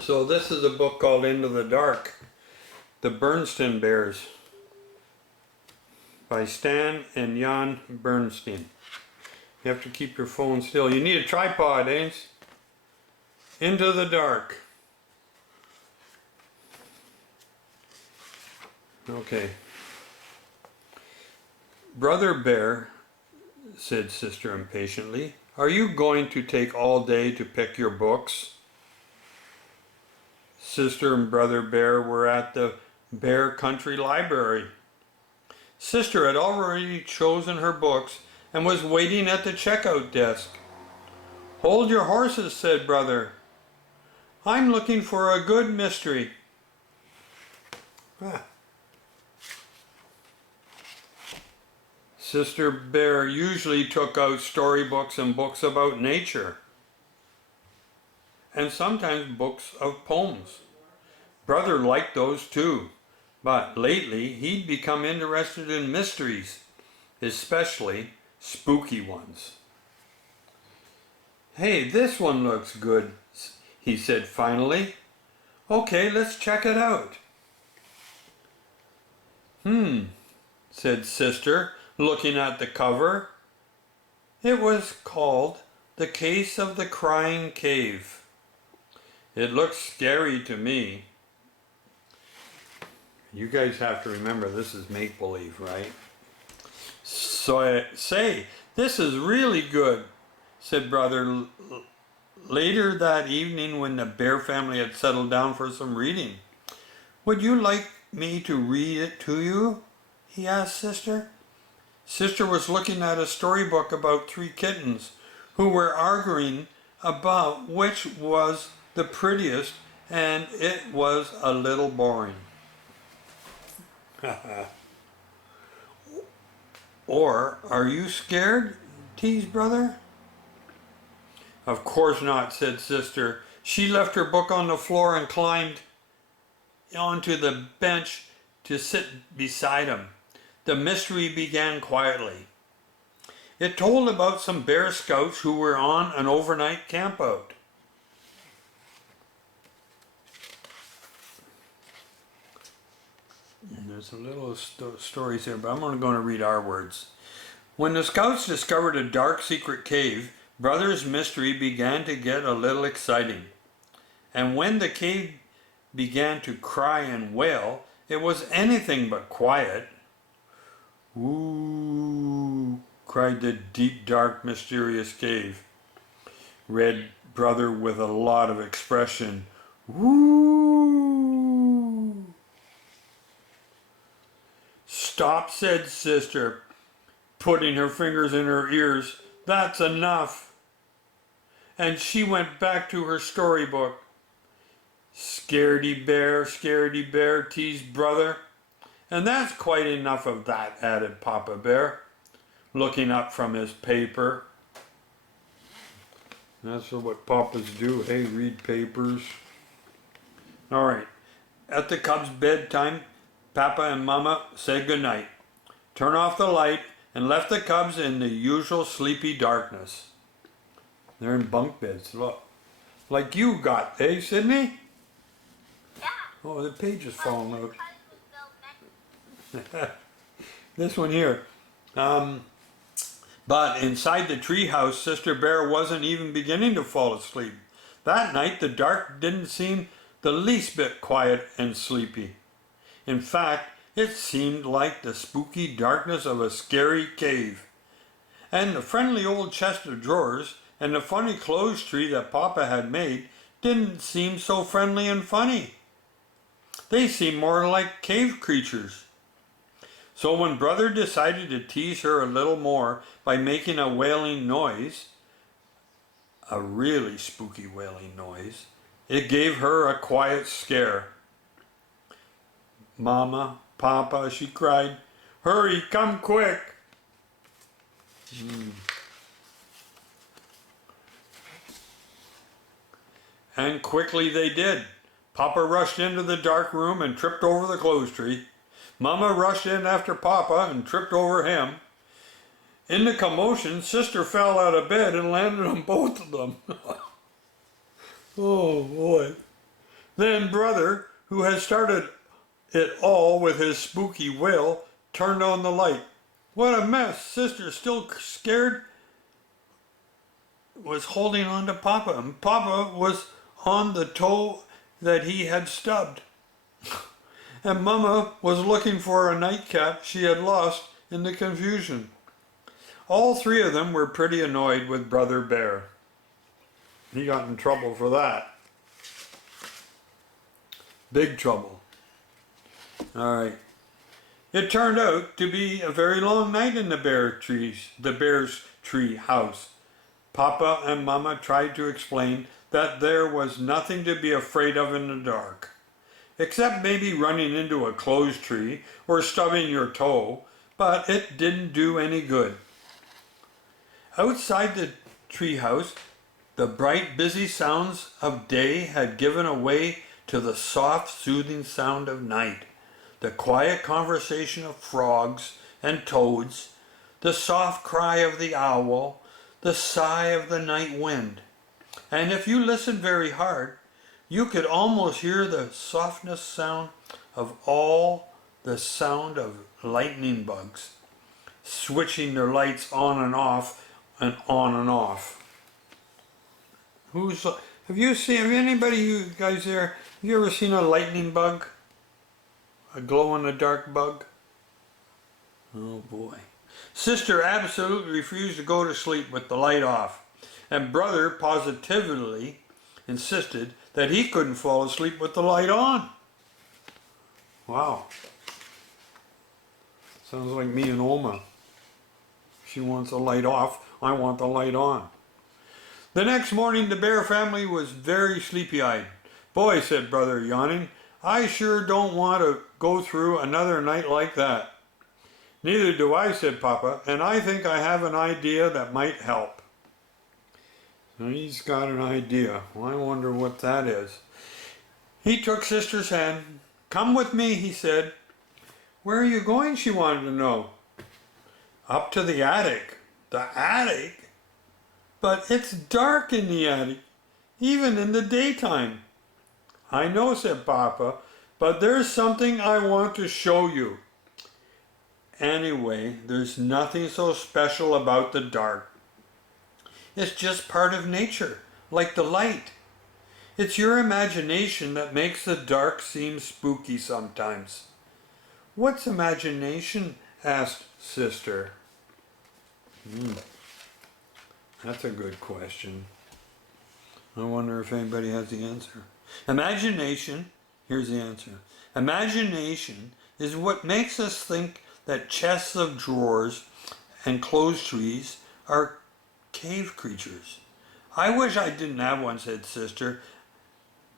So this is a book called Into the Dark, The Berenstain Bears by Stan and Jan Berenstain. You have to keep your phone still. You need a tripod, eh? Into the Dark. Okay. Brother Bear, said Sister impatiently, are you going to take all day to pick your books? Sister and Brother Bear were at the Bear Country Library. Sister had already chosen her books and was waiting at the checkout desk. Hold your horses, said Brother. I'm looking for a good mystery. Sister Bear usually took out storybooks and books about nature, and sometimes books of poems. Brother liked those too, but lately he'd become interested in mysteries, especially spooky ones. Hey, this one looks good, he said finally. Okay, let's check it out. Said Sister, looking at the cover. It was called The Case of the Crying Cave. It looks scary to me. You guys have to remember this is make-believe, right? So I say, this is really good, said Brother later that evening when the Bear family had settled down for some reading. Would you like me to read it to you? He asked Sister. Sister was looking at a storybook about three kittens who were arguing about which was the prettiest, and it was a little boring. Or, are you scared? Teased Brother. Of course not, said Sister. She left her book on the floor and climbed onto the bench to sit beside him. The mystery began quietly. It told about some Bear Scouts who were on an overnight campout. And there's a little stories here, but I'm only going to read our words. When the Scouts discovered a dark secret cave, Brother's mystery began to get a little exciting. And when the cave began to cry and wail, it was anything but quiet. Ooh, cried the deep, dark, mysterious cave. Read Brother with a lot of expression. Ooh. Stop, said Sister, putting her fingers in her ears. That's enough. And she went back to her storybook. Scaredy bear, teased Brother. And that's quite enough of that, added Papa Bear, looking up from his paper. That's what papas do, hey, read papers. All right, at the cubs' bedtime, Papa and Mama said goodnight, turned off the light, and left the cubs in the usual sleepy darkness. They're in bunk beds, look. Like you got, eh, Sydney? Yeah. Oh, the page is falling out. This one here. But inside the treehouse, Sister Bear wasn't even beginning to fall asleep. That night, the dark didn't seem the least bit quiet and sleepy. In fact, it seemed like the spooky darkness of a scary cave. And the friendly old chest of drawers and the funny clothes tree that Papa had made didn't seem so friendly and funny. They seemed more like cave creatures. So when Brother decided to tease her a little more by making a wailing noise, a really spooky wailing noise, it gave her a quiet scare. Mama, Papa, she cried, hurry, come quick. And quickly they did. Papa rushed into the dark room and tripped over the clothes tree. Mama rushed in after Papa and tripped over him. In the commotion, Sister fell out of bed and landed on both of them. Oh boy. Then brother, who had started it all with his spooky wail, turned on the light. What a mess! Sister, still scared, was holding on to Papa, and Papa was on the toe that he had stubbed. And Mama was looking for a nightcap she had lost in the confusion. All three of them were pretty annoyed with Brother Bear. He got in trouble for that. Big trouble. All right. It turned out to be a very long night in the bear's tree house. Papa and Mama tried to explain that there was nothing to be afraid of in the dark, except maybe running into a closed tree or stubbing your toe, but it didn't do any good. Outside the treehouse, the bright, busy sounds of day had given way to the soft, soothing sound of night, the quiet conversation of frogs and toads, the soft cry of the owl, the sigh of the night wind. And if you listened very hard, you could almost hear the softness sound of all the sound of lightning bugs, switching their lights on and off and on and off. Have anybody, you guys there, have you ever seen a lightning bug? A glow-in-the-dark bug? Oh boy. Sister absolutely refused to go to sleep with the light off, and brother positively insisted that he couldn't fall asleep with the light on. Wow. Sounds like me and Oma. She wants the light off, I want the light on. The next morning the Bear family was very sleepy-eyed. Boy, said brother, yawning, I sure don't want to go through another night like that. Neither do I, said Papa, and I think I have an idea that might help. So he's got an idea. Well, I wonder what that is. He took Sister's hand. Come with me, he said. Where are you going, she wanted to know. Up to the attic. The attic? But it's dark in the attic, even in the daytime. I know, said Papa, but there's something I want to show you. Anyway, there's nothing so special about the dark. It's just part of nature, like the light. It's your imagination that makes the dark seem spooky sometimes. What's imagination? Asked Sister. That's a good question. I wonder if anybody has the answer. Imagination, here's the answer. Imagination is what makes us think that chests of drawers and closed trees are cave creatures. I wish I didn't have one, said Sister.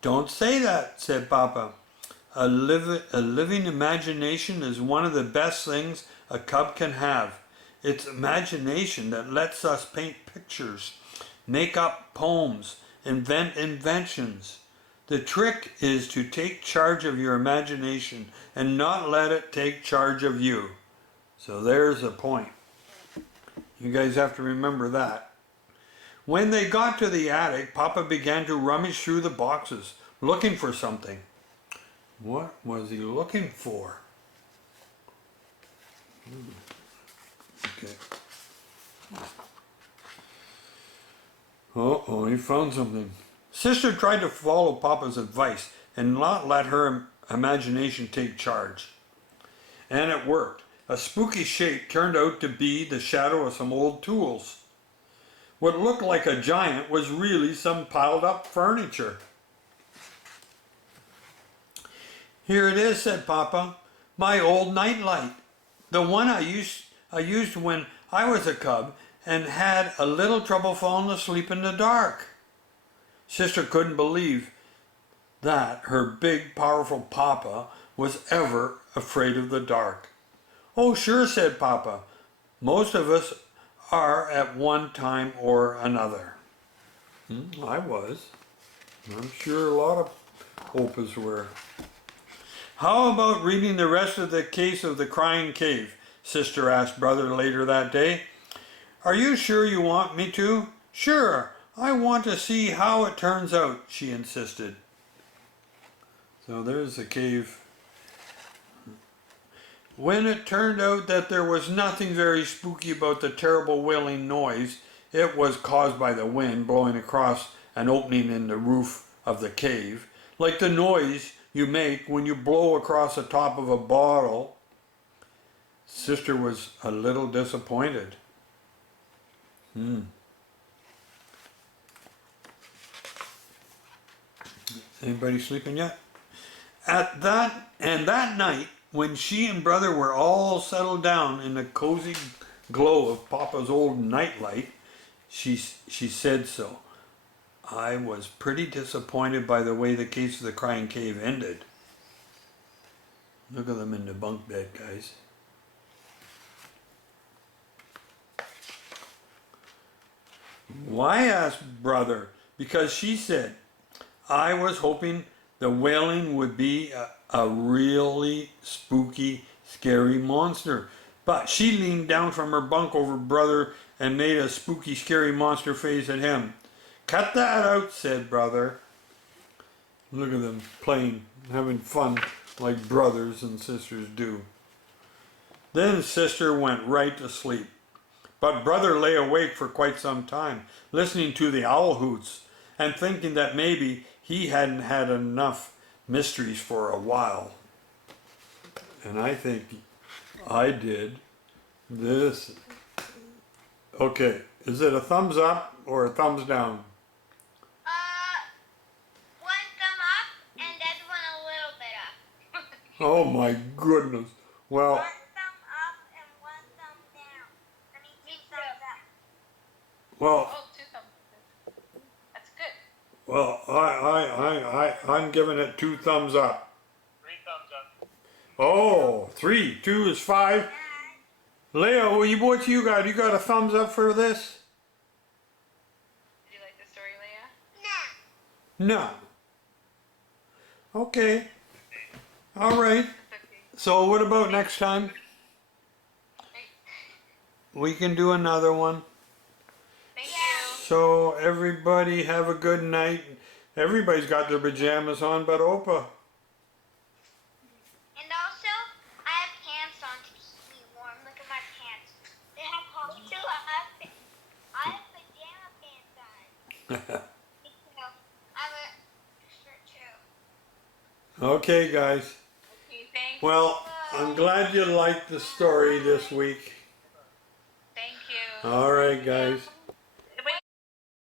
Don't say that, said Papa. A living imagination is one of the best things a cub can have. It's imagination that lets us paint pictures, make up poems, invent inventions. The trick is to take charge of your imagination and not let it take charge of you. So there's the point. You guys have to remember that. When they got to the attic, Papa began to rummage through the boxes, looking for something. What was he looking for? Okay. Uh-oh, he found something. Sister tried to follow Papa's advice and not let her imagination take charge. And it worked. A spooky shape turned out to be the shadow of some old tools. What looked like a giant was really some piled up furniture. Here it is, said Papa. My old nightlight. The one I used when I was a cub and had a little trouble falling asleep in the dark. Sister couldn't believe that her big, powerful Papa was ever afraid of the dark. Oh, sure, said Papa. Most of us are at one time or another. I was. I'm sure a lot of Opus were. How about reading the rest of the case of the Crying Cave? Sister asked Brother later that day. Are you sure you want me to? Sure, I want to see how it turns out, she insisted. So there's the cave. When it turned out that there was nothing very spooky about the terrible wailing noise, it was caused by the wind blowing across an opening in the roof of the cave, like the noise you make when you blow across the top of a bottle. Sister was a little disappointed. Anybody sleeping yet? That night, when she and brother were all settled down in the cozy glow of Papa's old nightlight, she said so. I was pretty disappointed by the way the case of the crying cave ended. Look at them in the bunk bed, guys. Why? Asked brother. Because she said, I was hoping the wailing would be a really spooky, scary monster. But she leaned down from her bunk over brother and made a spooky, scary monster face at him. Cut that out, said brother. Look at them playing, having fun like brothers and sisters do. Then sister went right to sleep. But brother lay awake for quite some time, listening to the owl hoots and thinking that maybe he hadn't had enough mysteries for a while. And I think I did this. Okay, is it a thumbs up or a thumbs down? One thumb up and that one a little bit up. Oh my goodness. Well, One thumb up and one thumb down. I mean, two thumbs up. well, Oh, two thumbs up. That's good. well, I'm giving it 2 thumbs up. 3 thumbs up. Oh, 3. 2 is 5. Leo, what you got? You got a thumbs up for this? Did you like the story, Leah? Nah. No. Okay. All right. So what about next time? We can do another one. Thank you. So everybody have a good night. Everybody's got their pajamas on but Opa. And also, I have pants on to keep me warm. Look at my pants. They have holes too. I have pajama pants on. Me too. I have a shirt too. Okay, guys. Okay, thanks. Well, I'm glad you liked the story this week. Thank you. All right, guys.